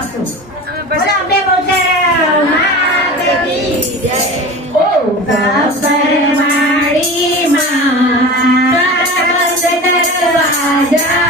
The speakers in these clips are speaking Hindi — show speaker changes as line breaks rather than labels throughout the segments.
માસ્તુ આપણે બધા માત કી ઓ બાબર માડી માં. કરવા જા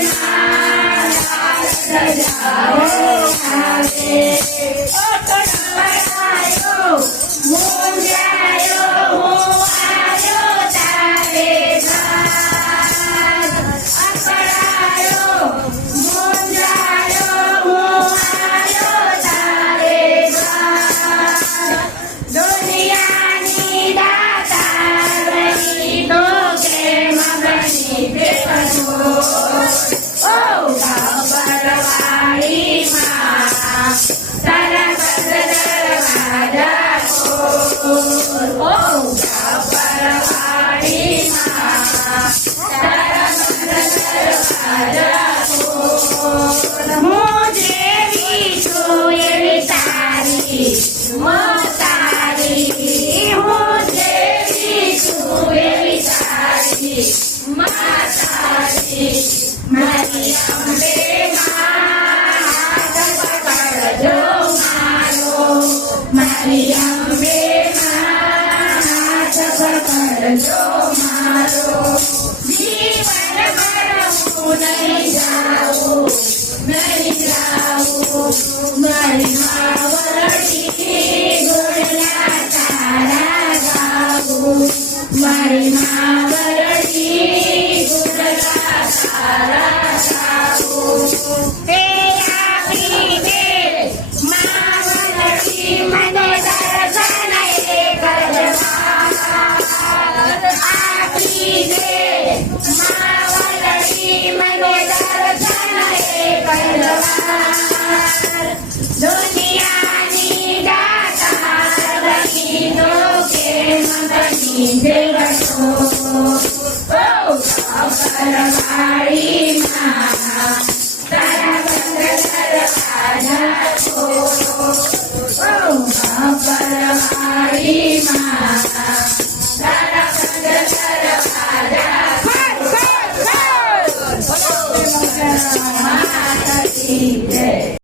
Yeah. Awar पर जो मारो जीवन पर नहीं जाओ नहीं जाओ महिमावती गुड़ला तारा गाओ महिमावती गुड़ला तारा गाओ María.